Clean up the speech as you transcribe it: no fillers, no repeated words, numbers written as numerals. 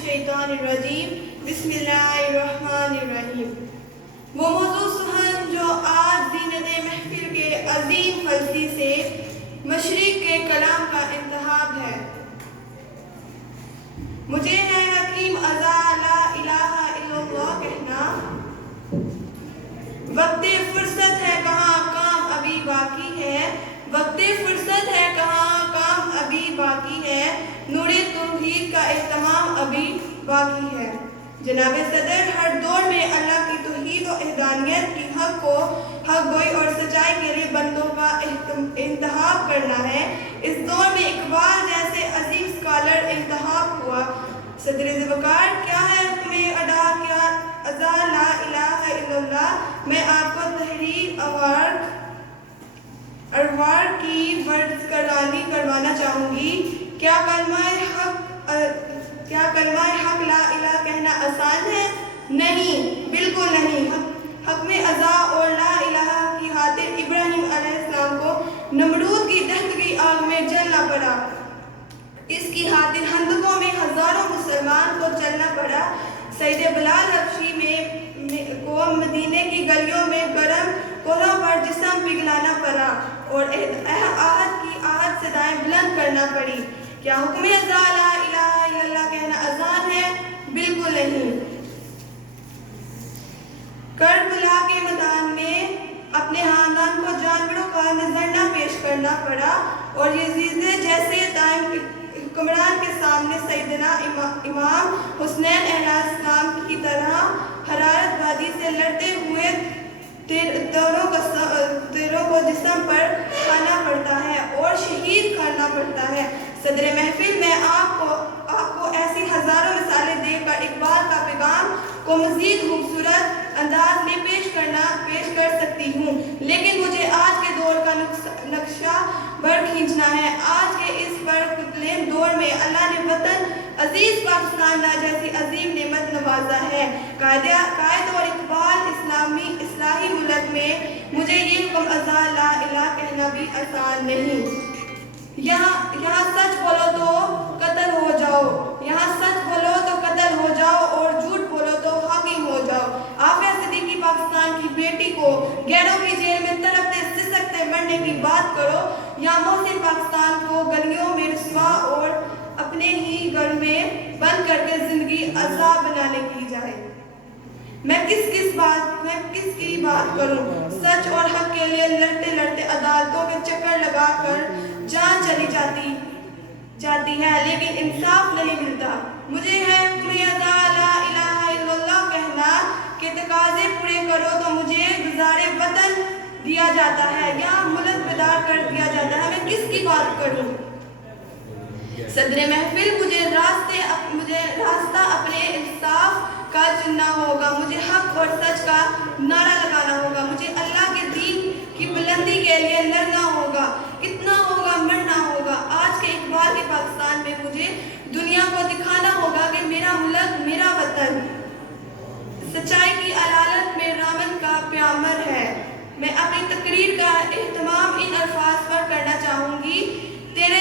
الشیطان الرجیم بسم اللہ الرحمن الرحیم۔ وہ موضوع سخن جو آج زینت محفل کے عظیم فلسی سے مشرق کے کلام کا انتخاب ہے۔ مجھے ہے حکیم ازا لا الہ الا اللہ کہنا، وقت فرصت ہے کہاں کام ابھی باقی ہے، وقت فرصت ہے کہاں کام ابھی باقی ہے، نور توحید کا اہتمام ابھی باقی ہے۔ جناب صدر، ہر دور میں اللہ کی توحید و وحدانیت کی حق گوئی اور سچائی کے لیے بندوں کا انتخاب کرنا ہے۔ اس دور میں اقبال جیسے عظیم اسکالر انتخاب ہوا۔ صدر ذوالفقار، کیا ہے تمہیں ادا کیا ازا لا الہ الا اللہ؟ میں آپ کو تحریر ارواح کی ورزگرانی کروانا چاہوں گی۔ کیا کلمہ حق لا الہ کہنا آسان ہے؟ نہیں، بالکل نہیں۔ حق میں ازا اور لا الہ کی خاطر ابراہیم علیہ السلام کو نمرود کی دہکتی آگ میں جلنا پڑا۔ اس کی خاطر ہندکوں میں ہزاروں مسلمان کو چلنا پڑا۔ سید بلال حبشی کو مدینے کی گلیوں میں گرم کوڑوں پر جسم پگھلانا پڑا اور آہت صدائیں بلند کرنا پڑی۔ کیا حکم ازا لا الہ الا اللہ کہنا آسان ہے؟ بالکل نہیں۔ کربلا کے میدان میں اپنے خاندان کو جانوروں کا نذرانہ پیش کرنا پڑا اور یزید جیسے دائم حکمران کے سامنے سیدنا امام حسین علیہ السلام کی طرح حرارت بازی سے لڑتے ہوئے تیروں کو جسم پر کھانا پڑتا ہے اور شہید کرنا پڑتا ہے۔ صدر محفل، میں آپ کو ایسی ہزاروں مثالیں دے کر اقبال کا پیغام کو مزید خوبصورت انداز میں پیش کر سکتی ہوں، لیکن مجھے آج کے دور کا نقشہ بر کھینچنا ہے۔ آج کے اس پرکتلین دور میں اللہ نے وطن عزیز پاکستان جیسی عظیم نعمت نوازا ہے۔ قائد اور اقبال اصلاحی ملک میں مجھے یہ حکم ازا لا الہ کہنا بھی آسان نہیں۔ یہاں سچ بولو تو قتل ہو جاؤ، یہاں سچ بولو تو قتل ہو جاؤ اور جھوٹ بولو تو حاکم ہو جاؤ۔ عافیہ صدیقی پاکستان کی بیٹی کو غیروں کی جیل میں تڑپتے سسکتے مرنے کی بات کرو، یا محسن پاکستان کو گلیوں میں رسوا اور اپنے ہی گھر میں بند کر کے زندگی عذاب بنانے کی جائے۔ میں کس کی بات کروں؟ سچ اور حق کے لیے لڑتے لڑتے عدالتوں کے چکر لگا کر جان چلی جاتی ہے، لیکن انصاف نہیں ملتا۔ مجھے ہے حکم ازا لا الہ الا اللہ کہنا کہ تقاضے پورے کرو تو مجھے گزارے وطن دیا جاتا ہے یا ملک بیدار کر دیا جاتا ہے۔ میں کس کی بات کروں؟ صدر محفل، مجھے راستہ اپنے انصاف کا چننا ہوگا، مجھے حق اور سچ کا نعرہ لگانا ہوگا، مجھے اللہ کے دین کی بلندی کے لیے لڑنا ہوگا، اتنا ہوگا، مرنا ہوگا۔ آج کے اقبال کے پاکستان میں مجھے دنیا کو دکھانا ہوگا کہ میرا ملک، میرا وطن سچائی کی علالت میں رامن کا پیامبر ہے۔ میں اپنی تقریر کا اہتمام ان الفاظ پر کرنا چاہوں گی: تیرے